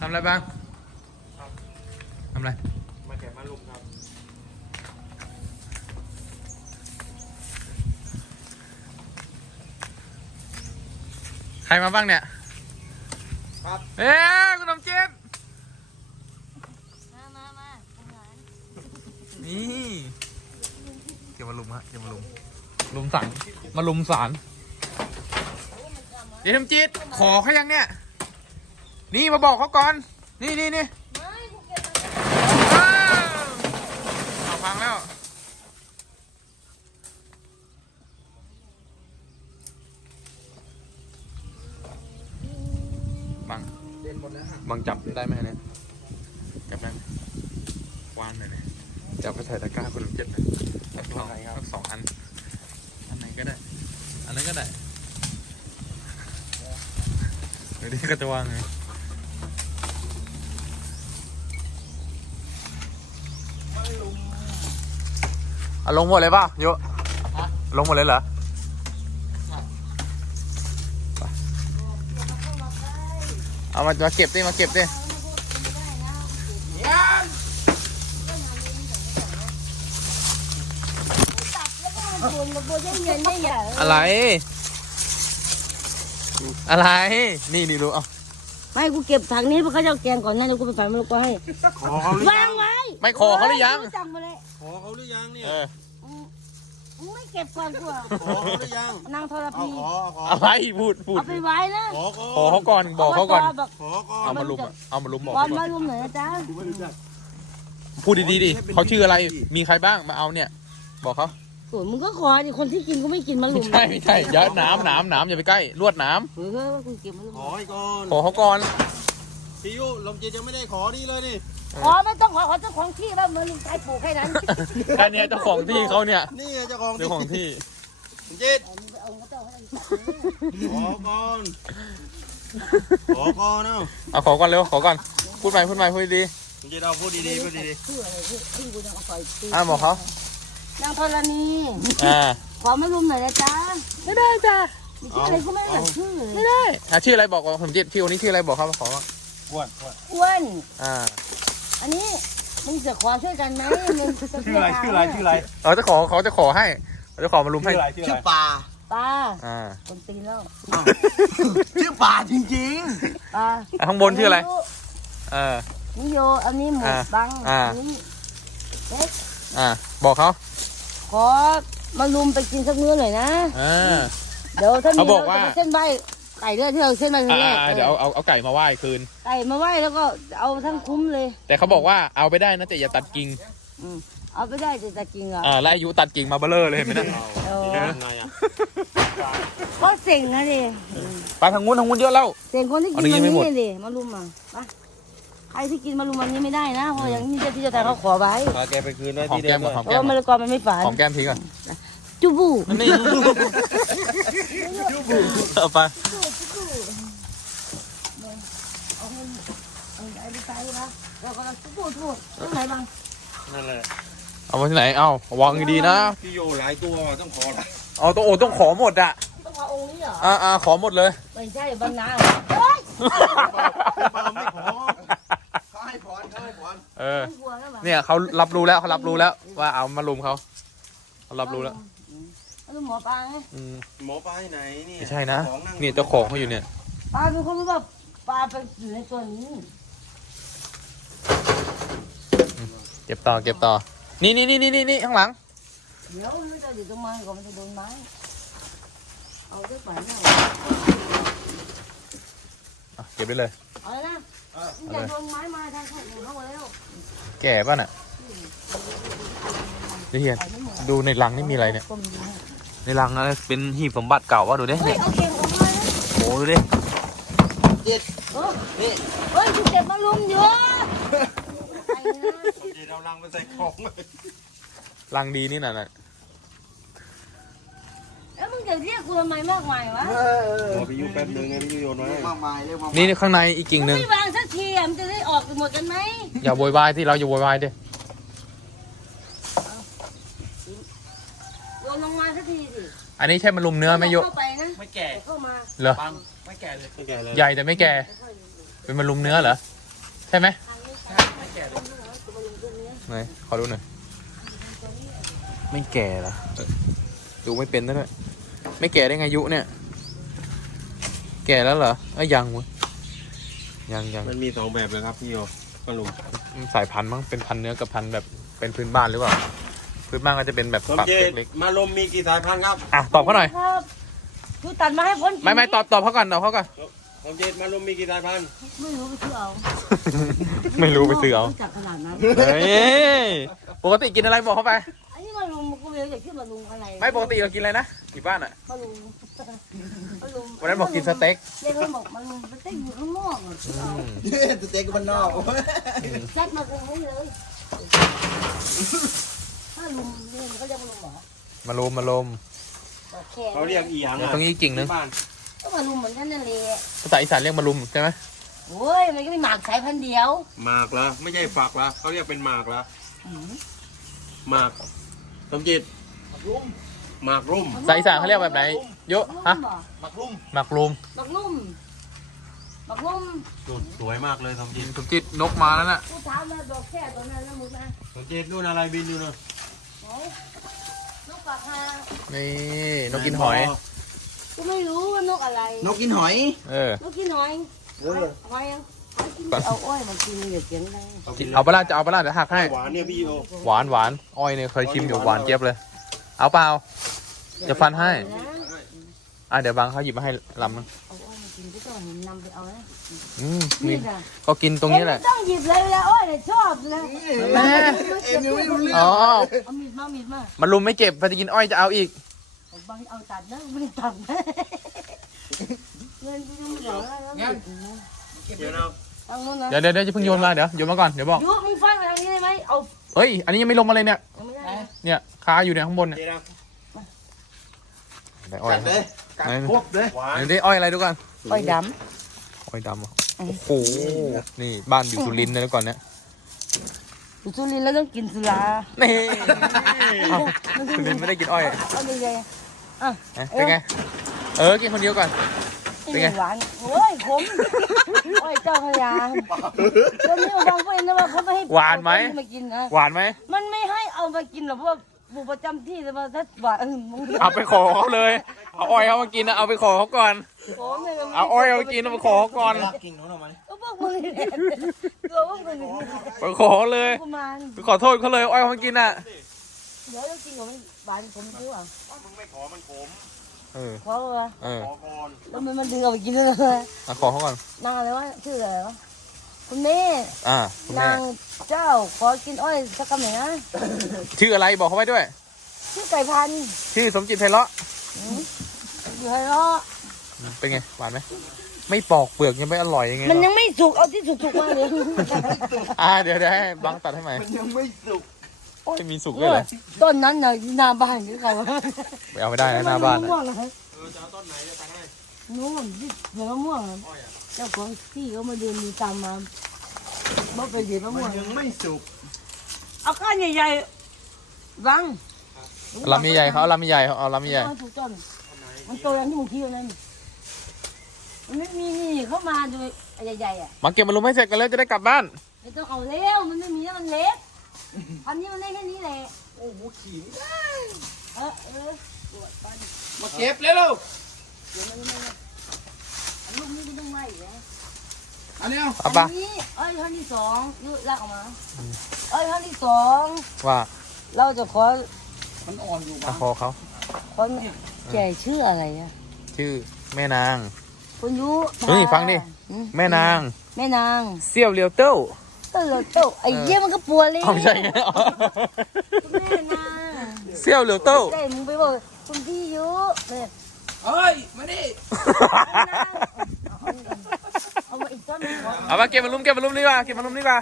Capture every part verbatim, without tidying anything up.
ทำอะไรบ้างทำอะไรมาแกะมาลุมครับใครมาบ้างเนี่ยครับเอ๊ะคุณนมจีบมามามาทำงานนี่เกี่ยวมาลุมฮะเกี่ยวมาลุมลุมสารมาลุมสารเดี๋ยวทำจีบขอเขายังเนี่ยนี่มาบอกเขาก่อนนี่นี่นี่ไม่กูเก็บมาเอาพังแล้วบังเล่นหมดแล้วฮะบังจับได้ไหมเนี่ยจับได้ไหมวานหน่อยเนี่ยจับไปใส่ตะกร้าคนละเจ็ดเลยสักสองสักสองอันอันไหนก็ได้อันนั้นก็ได้เดี๋ยวนี้ก็จะวางไงเอาลงหมดเลยป่ะโยลงหมดเลยเหรอเอามามาเก็บดิมาเก็บดิอะไร อะไรนี่นี่ดูเอาไม่กูเก็บถังนี้เพราะเขาจะแกงก่อนนะเดี๋ยวกูไปฝันมันก็ให้ขอเขาหรือวายังงไว้ไม่ขอเขาหรือยังจังมาเลยขอเขาหรือยังเนี่ยเออมึงไม่เก็บก่อนกูอ่ะขอเขาหรือยังนางทรเอาพีขอขออะไรพูดพูดเอาไปไว้นะขอขอเขาก่อนบอกเขาก่อนขอก่อเอานมาลุมอะเอามาลุมบอกบอลเขาก่มาอนรุมหน่อยนะจ๊ะพูดดีๆดิเขาชื่ออะไรมีใครบ้างมาเอาเนี่ยบอกเขาโอ้ยมึงก็ขอดิคนที่กินก็ไม่กินมารุไม่มใช่ไม่ใช่อย่าน้ำน้ำน้ำอย่าไปใกล้ลวดน้เฮ้ยว่ากูเก็บมารุมขอให้ก่อนำขอเขาก่อนพี่ยุลมเจยังไม่ได้ขอดีเลยนี่ขอไม่ต้องขอขอเจ้าของที่ว่ามารุมใครปลูกแค่นั้นแค่นี้เจ้าของที่เขาเนี่ยนี่เจ้าของเจ้าของที่เจ็ดเอากระเจ้าให้ขอก่อนขอก่อนเนาะเอาขอก่อนเร็วขอก่อนพูดใหม่พูดใหม่พูดดีเจ็ดเอาพูดดีๆพูดดีชื่ออะไรชื่อที่กูจะเอาไปตีๆอ่าบอกเขานางธรณีอ่าขอมารุมหน่อยนะจ๊ะไม่ได้จ้ะมีชื่ออะไรก็ไม่เหมือนชื่อเลยไม่ได้อ่ะชื่ออะไรบอกว่าผมจิตพี่คนนี้ชื่ออะไรบอกเขาขอๆอ้วนอ้วนอ้วนอ่าอันนี้มึงจะขอช่วยกันไหมมึงจะชื่ออะไรชื่ออะไรชื่ออะไรเขาจะขอเขาจะขอให้เขาจะขอมาลุมให้ชื่ออะไรชื่อปลาปลาอ่าคนตีนแล้วชื่อปลาจริงปลาอ่ะข้างบนชื่ออะไรเออนิโยอันนี้หมดอ่าบังอ่าอันนี้เล็กอ่าบอกเขาขอมารุมไปกินสักมื้อหน่อยนะอ่าเดี๋ยวถ้ามีเขาบอกว่าเรจะไปเส้นใบไก่เลือดที่เราเส้นใบครั้งแรกอ่าเดี๋ยวเอาเอาเอาไก่มาไหว้คืนไก่มาไหว้แล้วก็เอาทั้งคุ้มเลยแต่เขาบอกว่าเอาไปได้นะแต่อย่าตัดกิ่งอืมเอาไปได้แต่จะกินเหรออ่าไล่อายุตัดกิ่งมาเบลอเลยเห็นไหมนะเออยังไงอ่ะก็เซ็งนะดิไปทางนู้นทางนู้นเยอะแล้วเซ็งคนที่กินอันวันนี้ยังไม่นี้หมดเลยดิมารุมอ่ะไปใครที่กินมารุมวันนี้ไม่ได้นะเพราะอย่างนี้เจ้าที่เจ้าทางเขาขอไว้พาแกไปคืนไว้หอมที่เดิแก้มมก่อนหอมเอแก้อมมะละกอมันไม่ฝาดหอมแก้มทีก่อนจูบูนี่เอาไปเอาเงินเอาไอ้ไปใช้นะแล้วก็จูบูจูบูตรงไหนบ้างนั่นแหละเอามาที่ไหนเอาวางดีๆนะพี่โยหลายตัวต้องขอละเอาต้องโอ้ต้องขอหมดอ่ะต้องเอาองค์นี้เหรออ่าอ่าขอหมดเลยไม่ใช่บรรณาเหรอเฮ้ยปลาไม่ขอเขาให้พรเขาให้พรเออไม่กลัวแล้วเหรอเนี่ยเขารับรู้แล้วเขารับรู้แล้วว่าเอามาลุมเขาเขารับรู้แล้วเอาดูหมอปลาไงอืมหมอปลาที่ไหนนี่ไม่ใช่นะนี่เจ้าของเขาอยู่เนี่ยปลาเป็นคนรู้ว่าปลาไปอยู่ในตัวนี้เก็บต่อเก็บต่อนี่นี่นี่นี่นี่ข้างหลังเดี๋ยวมันจะอยู่ตรงมันก่อนมันจะโดนไม้เอาด้วยปลาเนี่ยอ่ะเก็บไปเลยเอาเลยนะมันจะโดนไม้มาทางเข้าเข้ามาแล้วแก่ป่ะน่ะเดี๋ยวเฮียดูในรังนี่มีอะไรเนี่ยกลมดีนะในรังอะไรเป็นหีบสมบัติเก่าวะดูดิเฮ้ยเนี่ยเอาเก่งออกมานะโอ้ดูดิเจ็ดเออนี่เฮ้ยกูเก็บมาลุมอยู่ไอ้นะเจ็ดเอาลังไปใส่ของเลยรังดีนี่น่ะน่ะแล้วมึงจะเรียกกูทำไมมากมายวะรอพี่ยุแป๊บนึงไงพี่ยุโยนไว้มากมายเรียกมานี่ข้างในอีกกิ่งหนึ่งไม่วางสักทีอ่ะมันจะได้ออกหมดกันไหมอย่าโวยวายที่เราอย่าโวยวายดิโยนลงมาสักทีสิอันนี้ใช่มันลุมเนื้อไหมโยเข้าไปนะไม่แก่เข้ามาเหรอปังไม่แก่เลยไม่แก่เลยใหญ่แต่ไม่แก่เป็นมันลุมเนื้อเหรอใช่ไหมไม่แก่เลยไหนขอดูหน่อยไม่แก่เหรอเออดูไม่เป็นด้วยไม่แก่ได้ไงยุเนี่ยแก่แล้วเหรอเอ้ยยังเว้ยยังยังมันมีสองแบบเลยครับพี่โยปลาลุงสายพันธุ์มั้งเป็นพันธุ์เนื้อกับพันธุ์แบบเป็นพื้นบ้านหรือเปล่าพื้นบ้านก็จะเป็นแบบสมปากเจตเล็กมาลมมีกี่สายพันธุ์ครับๆอ่ะตอบเขาหน่อยครับดูตัดมาให้พ้นไม่ไม่ตอบตอบเขาก่อนตอบเขาก่อนสมเจตมาลมมีกี่สายพันธุ์ไม่รู้ไปซื้อเอาไม่รู้ไปซื้อเอาจับขนาดนั้นเฮ้ยปกติกินอะไรบอกเขาไปอันนี้มาลุงกูไม่รู้จะชื่อมาลุงอะไรไม่ปกติเรากินอะไรนะที่บ้านอ่ะมาลุงมาลุงวันนั้นบอกกินสเต็กเด็กมันบอกมาลุงสเต็กอยู่ข้างนอกอ่ะอืมสเต็กมันนอกแซดมาตรงนี้เลยถ้าลุงเนี่ยมันก็เรียกมาลุงเหรอมาลมมาลมโอเคเขาเรียกอีหยังอ่ะตรงนี้จริงนึงบ้านก็มาลุงเหมือนกันนั่นแหละภาษาอีสานเรียกมาลุมใช่ไหมโอ้ยมันก็มีหมากสายพันธุ์เดียวหมากละไม่ใช่ฝักละเขาเรียกเป็นหมากละหมากสมเจตหมากรุ่มภาษาอีสานเขาเรียกแบบไหนเยอะฮะหมากรุ่มหมักลุมหมักนุ่มหมักนุ่มสวยมากเลยสมเจตสมจิตนกมาแล้วน่ะกูถามมาดอกแค่ตัวนั้นนะมึงนะสมเจตนู่นอะไรบินอยู่นะโอ้ยนกปากฮานี่นกกินหอยกูไม่รู้ว่านกอะไรนกกินหอยเออนกกินหอยเอาไว้ยังเอาอ้อยมากินอย่าเสียงดังเอาปลาร้าจะเอาปลาร้าเดี๋ยวหักให้หวานเนี่ยพี่โยหวานหวานอ้อยเนี่ยเคยชิมอยู่หวานเจี๊ยบเลย เอาเปล่าจะฟันให้นะอ่ะเดี๋ยวบางเขาหยิบมาให้ลำนึงเอาอ้อยมากินก็ต้องนำไปเอานะอืมนี่นี่นะก็กินตรงนี้แหละต้องหยิบเลยเวลาอ้อยเนี่ยชอบนะแม่เอ็มยังไม่รู้เรื่องอ๋อเอามีดมามีดมามันลุมไม่เจ็บพอจะกินอ้อยจะเอาอีกเอาบางเอาตัดนะไม่ได้ตัดนะเงินกูยังไม่เหลือแล้วนะเดี๋ยวนะเอาโน่นนะเดี๋ยวเดี๋ยวเดี๋ยวจะเพิ่งโยนมาเดี๋ยวโยนมาก่อนเดี๋ยวบอกยุมึงฟังมาทางนี้ได้ไหมเอาเฮ้ยอันนี้ยังไม่ลงมาเลยเนี่ยยังไม่ได้นะเนี่ยคาอยู่เนี่ยข้างบนเนี่ยเดี๋ยวนะได้อ้อยกัดเลยกัดพวกเลยหวานเดี๋ยวได้อ้อยอะไรดูกันอ้อยดอ้อยดำอ่ะโอ้โหนี่บ้านอยู่สุรินทร์เลยนะก่อนเนี่ยำอยู่สุรินทร์แล้วต้องกินสุรานี่เอ้าสุรินทร์ไม่ได้กินอ้อยเอาเลยไงอ่ะเอ๊ะเป็นไงเออกินคนเดียวก่อน เป็นไงหวานโอ้ยขมอ้อยเจ้าพญาเดี๋ยวนี้บางคนนะว่าเขาไม่ให้หวานไหมเอต้มากินนะหวานไหมมันไม่ให้เอามากินหรอกเพราะว่าบุประจำที่แต่ว่าถ้าหวานเออมึงเอาไปขอเขาเลยเอาอ้อยเขามากินนะเอาไปขอเขาก่อนขมเลยมันเอาอ้อยเอาไปกินเอาไปขอเขาก่อนลากกิ่งนู้นออกมาดิก็พวกมึงนี่แหละตัวพวกมึงนี่ไปขอเขาเลยประมาณไปขอโทษเขาเลยอ้อยเขามากินอ่ะเดี๋ยวเรากินของมันหวานขมด้วยอ่ะมึงไม่ขอมันขมเออเพราะว่าเออขอก่อนแล้วมันมันดึงเอาไปกินด้วยนะเอาขอเขาก่อนนางอะไรวะชื่ออะไรวะคุณแม่อ่าคุณแม่นางเจ้าขอกินอ้อยสักคำหน่อยนะชื่ออะไรบอกเขาไว้ด้วยชื่อไก่พันธุ์ชื่อสมจิตไพเราะอยู่ไฮร้อเป็นไงหวานไหมไม่ปอกเปลือกยังไม่อร่อยยังไงมันหรยัองไม่สุกเอาที่สุกๆมาเลยอ่าเดี๋ยวเดี๋ยวให้บังตัดให้ใหม่มันยังไม่สุกโอ้ยมีสุกด้วยเหรอต้นนั้นน่ะที่หน้าบ้านคือใครวะไปเอาไม่ได้นะหน้าบ้านมะอะม่วงนะเออจะเอาต้นไหนจะตัดให้นู้นที่เหนือมะม่วงอะเจ้าของที่เขามาเดินดูตามมาบ่ไปเด็ดมะมัม่นวงยังไม่สุกเอาก้านใหญ่ๆรังลำใหญ่ๆเขาเอาลำใหญ่เขาเอาลำใหญ่มันถูกต้นมันโตอย่างที่มึงคิดว่านั่นมันไม่มีนี่เข้ามาดูใหญ่ๆอ่ะมาเก็บมาลุมให้เสร็จกันแล้วจะได้กลับบ้านไม่ต้องเอาเร็วมันไม่มีแล้วมันเล็กอันนี้มันเล็กแค่นี้แหละโอ้โหขี่ไม่ได้เออเออมาเก็บเร็วเดี๋ยวมันไม่อันลูกนี้มันต้องไหวอยู่แล้วๆอันนี้เอาเอาปะอันนี้เอ้ยท่อนที่สองยืดลากออกมาเอ้ยท่อนที่สองว่าเราจะขอมันอ่อนอยู่ตะบ้างคอเขาขอแก่ชื่ออะไรอะชื่อแม่นางคุณยุเฮ้ยฟังดิอืมแม่นางแม่นางเซี่ยวเลียวเต้าเต้าเต้าไอ้เยี่ยมันก็ปวดเลยเอาไม่ใช่ไงอ๋อแม่นางเซี่ยวเลียวเต้าใช่มึงไปบอกคุณพี่ยุเนี่ยเฮ้ย มาดิเอามาอีกต้นหนึงก่อนเอามาเก็บมาลุมเก็บมาลุมดีกว่าเก็บมาลุมดีกว่า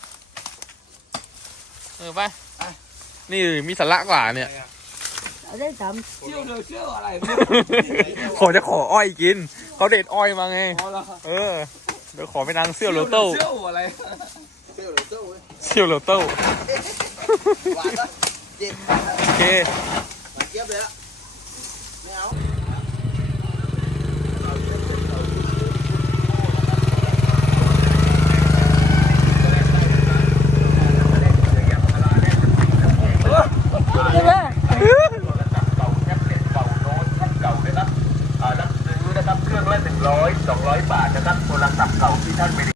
เออไปนี่มีสาระกว่าเนี่ยเอาได้สามเชี่ยวเดือเชี่ยวอะไรขอจะขออ้อยกินเขาเด็ดอ้อยมาไงพอละเออเดี๋ยวขอไปนางเซี่ยวเลียวเต้าเชี่ยวอะไรเชี่ยวเดือเชี่ยวเว้ยเซี่ยวเลียวเต้าหวานปะเจ็บโอเคหวานเจี๊ยบเลยอะไม่เอาบาทนะครับโทรศัพท์เก่าที่ท่านไม่ได้